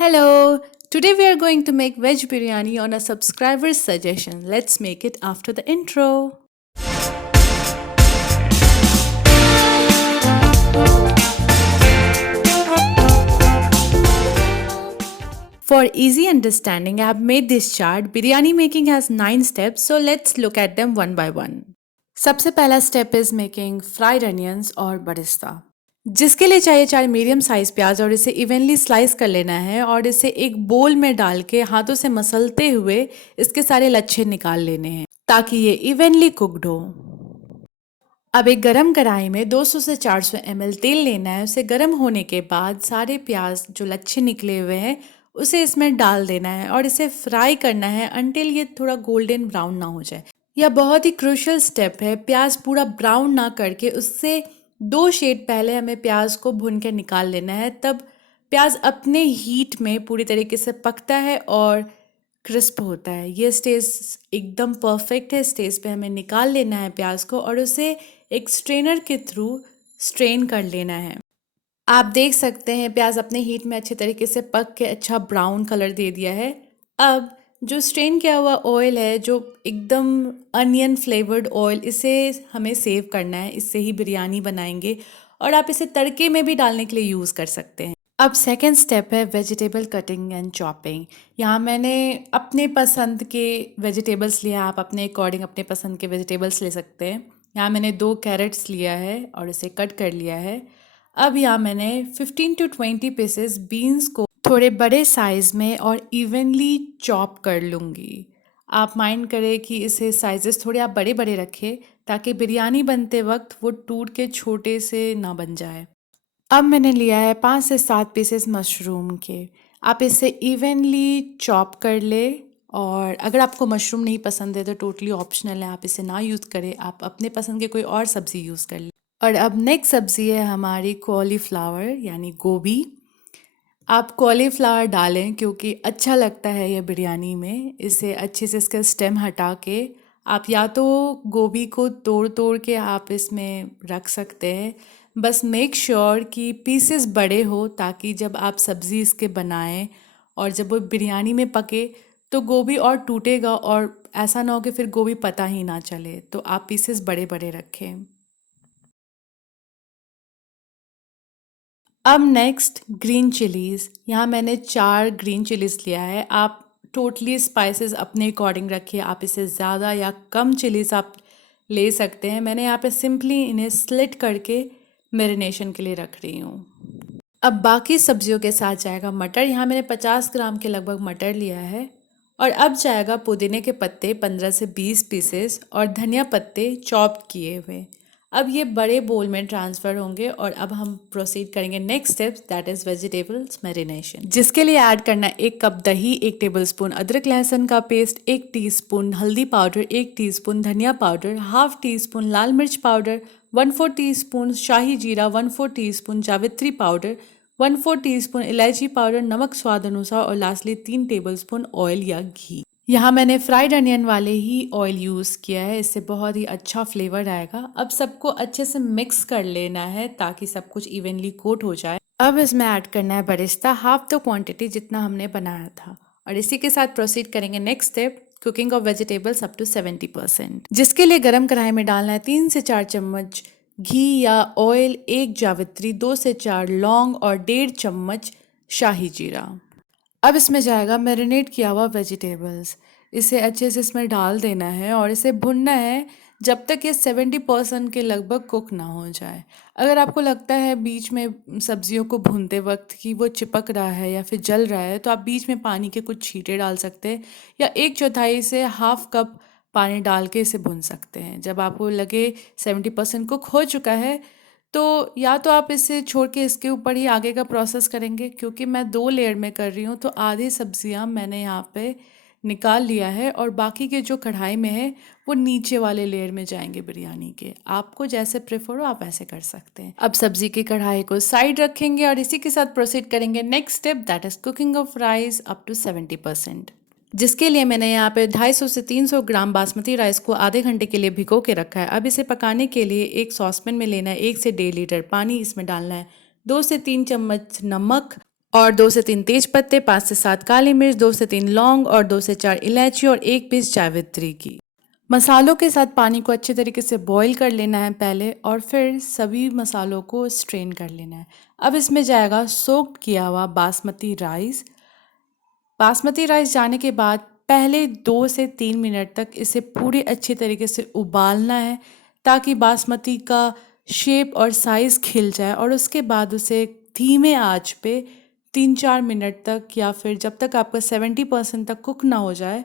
Hello! Today we are going to make veg biryani on a subscriber's suggestion. Let's make it after the intro. For easy understanding, I have made this chart. Biryani making has 9 steps, so let's look at them one by one. सबसे पहला step is making fried onions और Barista, जिसके लिए चाहिए 4 medium size प्याज और इसे evenly slice कर लेना है और इसे एक बोल में डाल के हाथों से मसलते हुए इसके सारे लच्छे निकाल लेने हैं ताकि ये इवनली कुकड हो। अब एक गरम कढ़ाई में 200 से 400 ml तेल लेना है। उसे गरम होने के बाद सारे प्याज जो लच्छे निकले हुए हैं उसे इसमें डाल देना है और इसे फ्राई करना है अनटिल ये थोड़ा गोल्डन ब्राउन ना हो जाए। यह बहुत ही क्रूशियल स्टेप है। प्याज पूरा ब्राउन ना करके उससे 2 शेड पहले हमें प्याज को भून के निकाल लेना है, तब प्याज अपने हीट में पूरी तरीके से पकता है और क्रिस्प होता है। ये स्टेज एकदम परफेक्ट है। स्टेज पे हमें निकाल लेना है प्याज को और उसे एक स्ट्रेनर के थ्रू स्ट्रेन कर लेना है। आप देख सकते हैं प्याज अपने हीट में अच्छे तरीके से पक के अच्छा ब्राउन कलर दे दिया है। अब जो स्ट्रेन किया हुआ ऑयल है, जो एकदम अनियन फ्लेवर्ड ऑयल, इसे हमें सेव करना है। इससे ही बिरयानी बनाएंगे और आप इसे तड़के में भी डालने के लिए यूज़ कर सकते हैं। अब सेकेंड स्टेप है वेजिटेबल कटिंग एंड चॉपिंग। यहाँ मैंने अपने पसंद के वेजिटेबल्स लिया, आप अपने अकॉर्डिंग अपने पसंद के वेजिटेबल्स ले सकते हैं। यहाँ मैंने 2 कैरेट्स लिया है और इसे कट कर लिया है। अब यहाँ मैंने 15 to 20 पीसेस बीन्स को थोड़े बड़े साइज़ में और इवनली चॉप कर लूँगी। आप माइंड करें कि इसे साइजेस थोड़े आप बड़े बड़े रखें ताकि बिरयानी बनते वक्त वो टूट के छोटे से ना बन जाए। अब मैंने लिया है 5 से 7 पीसेस मशरूम के। आप इसे इवनली चॉप कर ले और अगर आपको मशरूम नहीं पसंद है तो टोटली ऑप्शनल है, आप इसे ना यूज़ करें, आप अपने पसंद के कोई और सब्ज़ी यूज़ कर लें। और अब नेक्स्ट सब्ज़ी है हमारी कॉलीफ्लावर यानी गोभी। आप कॉलीफ्लावर डालें क्योंकि अच्छा लगता है ये बिरयानी में। इसे अच्छे से इसका स्टेम हटा के आप या तो गोभी को तोड़ तोड़ के आप इसमें रख सकते हैं। बस मेक श्योर कि पीसेस बड़े हो ताकि जब आप सब्ज़ी इसके बनाएं और जब वो बिरयानी में पके तो गोभी और टूटेगा और ऐसा ना हो कि फिर गोभी पता ही ना चले। तो आप पीसेस बड़े बड़े रखें। अब नेक्स्ट ग्रीन चिलीज़। यहाँ मैंने 4 ग्रीन चिलीज़ लिया है। आप टोटली स्पाइसेस अपने अकॉर्डिंग रखिए, आप इसे ज़्यादा या कम चिलीज़ आप ले सकते हैं। मैंने यहाँ पे सिंपली इन्हें स्लिट करके मैरिनेशन के लिए रख रही हूँ। अब बाकी सब्जियों के साथ जाएगा मटर। यहाँ मैंने 50 ग्राम के लगभग मटर लिया है। और अब जाएगा पुदीने के पत्ते 15 से 20 पीसेस और धनिया पत्ते चॉप किए हुए। अब ये बड़े बोल में ट्रांसफ़र होंगे और अब हम प्रोसीड करेंगे next steps, that is vegetables marination, जिसके लिए ऐड करना है 1 कप दही, 1 टेबलस्पून अदरक लहसुन का पेस्ट, 1 टीस्पून हल्दी पाउडर, 1 टीस्पून धनिया पाउडर, हाफ टी स्पून लाल मिर्च पाउडर, 1/4 टीस्पून शाही जीरा, 1/4 टीस्पून जावित्री पाउडर, 1/4 टीस्पून इलायची पाउडर, नमक स्वाद अनुसार और लास्टली 3 टेबलस्पून ऑयल या घी। यहाँ मैंने फ्राइड अनियन वाले ही ऑयल यूज़ किया है, इससे बहुत ही अच्छा फ्लेवर आएगा। अब सबको अच्छे से मिक्स कर लेना है ताकि सब कुछ इवनली कोट हो जाए। अब इसमें ऐड करना है बरिस्ता, हाफ द क्वांटिटी जितना हमने बनाया था। और इसी के साथ प्रोसीड करेंगे next step, cooking of vegetables up to 70%, जिसके लिए गरम कढ़ाई में डालना है 3 से 4 चम्मच घी या ऑयल, 1 जावित्री, 2 से 4 लौंग और 1.5 चम्मच शाही जीरा। अब इसमें जाएगा मैरिनेट किया हुआ वेजिटेबल्स। इसे अच्छे से इसमें डाल देना है और इसे भुनना है जब तक ये 70% के लगभग कुक ना हो जाए। अगर आपको लगता है बीच में सब्जियों को भूनते वक्त कि वो चिपक रहा है या फिर जल रहा है तो आप बीच में पानी के कुछ छींटे डाल सकते हैं या 1/4 से हाफ कप पानी डाल के इसे भून सकते हैं। जब आपको लगे 70% कुक हो चुका है तो या तो आप इसे छोड़ के इसके ऊपर ही आगे का प्रोसेस करेंगे, क्योंकि मैं 2 लेयर में कर रही हूँ तो आधी सब्जियाँ मैंने यहाँ पे निकाल लिया है और बाकी के जो कढ़ाई में है वो नीचे वाले लेयर में जाएंगे बिरयानी के। आपको जैसे प्रेफर हो आप ऐसे कर सकते हैं। अब सब्जी की कढ़ाई को साइड रखेंगे और इसी के साथ प्रोसीड करेंगे next step, that is cooking of rice up to 70%, जिसके लिए मैंने यहाँ पे 250 से 300 ग्राम बासमती राइस को आधे घंटे के लिए भिगो के रखा है। अब इसे पकाने के लिए एक सॉसपैन में लेना है 1 से 1.5 लीटर पानी, इसमें डालना है 2 से 3 चम्मच नमक और 2 से 3 तेज पत्ते, 5 से 7 काली मिर्च, 2 से 3 लौंग और 2 से 4 इलायची और 1 पीस जावित्री की। मसालों के साथ पानी को अच्छे तरीके से बॉईल कर लेना है पहले और फिर सभी मसालों को स्ट्रेन कर लेना है। अब इसमें जाएगा सोक्ड किया हुआ बासमती राइस। बासमती राइस जाने के बाद पहले 2 से 3 मिनट तक इसे पूरी अच्छी तरीके से उबालना है ताकि बासमती का शेप और साइज़ खिल जाए और उसके बाद उसे धीमे आंच पे 3-4 मिनट तक या फिर जब तक आपका 70% तक कुक ना हो जाए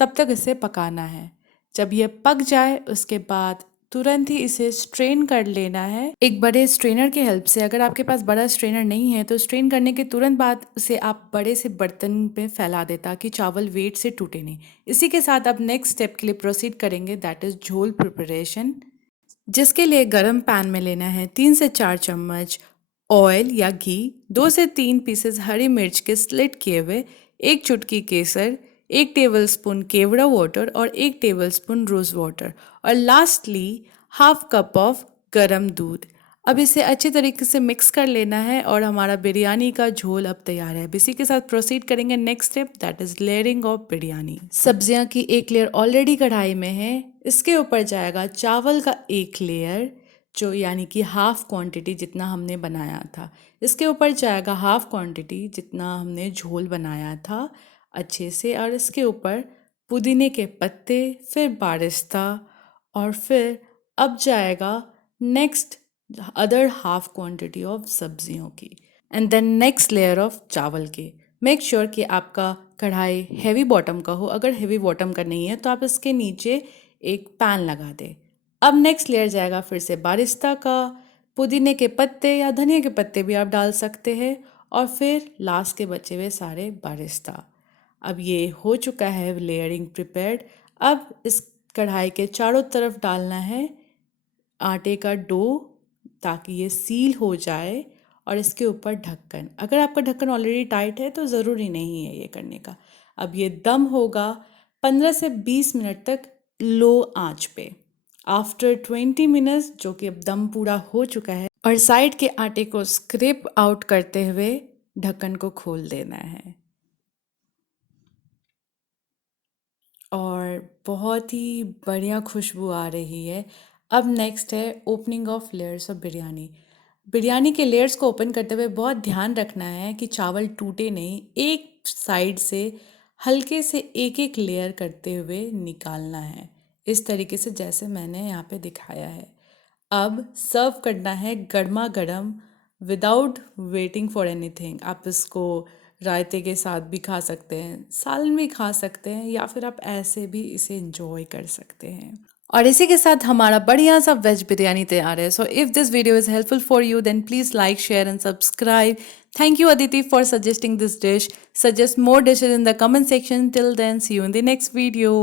तब तक इसे पकाना है। जब ये पक जाए उसके बाद तुरंत ही इसे स्ट्रेन कर लेना है एक बड़े स्ट्रेनर की हेल्प से। अगर आपके पास बड़ा स्ट्रेनर नहीं है तो स्ट्रेन करने के तुरंत बाद उसे आप बड़े से बर्तन में फैला दें ताकि चावल वेट से टूटे नहीं। इसी के साथ अब नेक्स्ट स्टेप के लिए प्रोसीड करेंगे, दैट इज़ झोल प्रिपरेशन, जिसके लिए गरम पैन में लेना है 3 से 4 चम्मच ऑयल या घी, 2 से 3 पीसेस हरी मिर्च के स्लिट किए हुए, 1 चुटकी केसर, 1 टेबलस्पून केवड़ा वाटर और 1 टेबलस्पून रोज़ वाटर और लास्टली हाफ कप ऑफ गरम दूध। अब इसे अच्छे तरीके से मिक्स कर लेना है और हमारा बिरयानी का झोल अब तैयार है। अब इसी के साथ प्रोसीड करेंगे next step, that is layering of biryani. सब्जियां की एक लेयर ऑलरेडी कढ़ाई में है, इसके ऊपर जाएगा चावल का एक लेयर जो यानी कि हाफ क्वांटिटी जितना हमने बनाया था। इसके ऊपर जाएगा हाफ क्वांटिटी जितना हमने झोल बनाया था अच्छे से, और इसके ऊपर पुदीने के पत्ते, फिर बारिस्ता और फिर अब जाएगा next other half quantity of सब्जियों की and then next layer of चावल के। मेक श्योर कि आपका कढ़ाई हैवी बॉटम का हो। अगर हैवी बॉटम का नहीं है तो आप इसके नीचे एक पैन लगा दें। अब नेक्स्ट लेयर जाएगा फिर से बारिस्ता का, पुदीने के पत्ते या धनिया के पत्ते भी आप डाल सकते हैं और फिर लास्ट के बचे हुए सारे बारिस्ता। अब ये हो चुका है लेयरिंग प्रिपेयर्ड। अब इस कढ़ाई के चारों तरफ डालना है आटे का डो ताकि ये सील हो जाए और इसके ऊपर ढक्कन। अगर आपका ढक्कन ऑलरेडी टाइट है तो ज़रूरी नहीं है ये करने का। अब ये दम होगा 15 से 20 मिनट तक लो आंच पे। आफ्टर 20 मिनट्स जो कि अब दम पूरा हो चुका है और साइड के आटे को स्क्रैप आउट करते हुए ढक्कन को खोल देना है और बहुत ही बढ़िया खुशबू आ रही है। अब नेक्स्ट है opening of layers of biryani. Biryani के लेयर्स को ओपन करते हुए बहुत ध्यान रखना है कि चावल टूटे नहीं। एक साइड से हल्के से एक एक लेयर करते हुए निकालना है इस तरीके से जैसे मैंने यहाँ पे दिखाया है। अब सर्व करना है गर्मा गर्म विदाउट वेटिंग फॉर एनीथिंग। आप इसको रायते के साथ भी खा सकते हैं, सालन भी खा सकते हैं या फिर आप ऐसे भी इसे एंजॉय कर सकते हैं। और इसी के साथ हमारा बढ़िया सा वेज बिरयानी तैयार है। So if this video is helpful for you then please like, share and subscribe. Thank you Aditi for suggesting this dish. Suggest more dishes in the comment section. Till then, see you in the next video.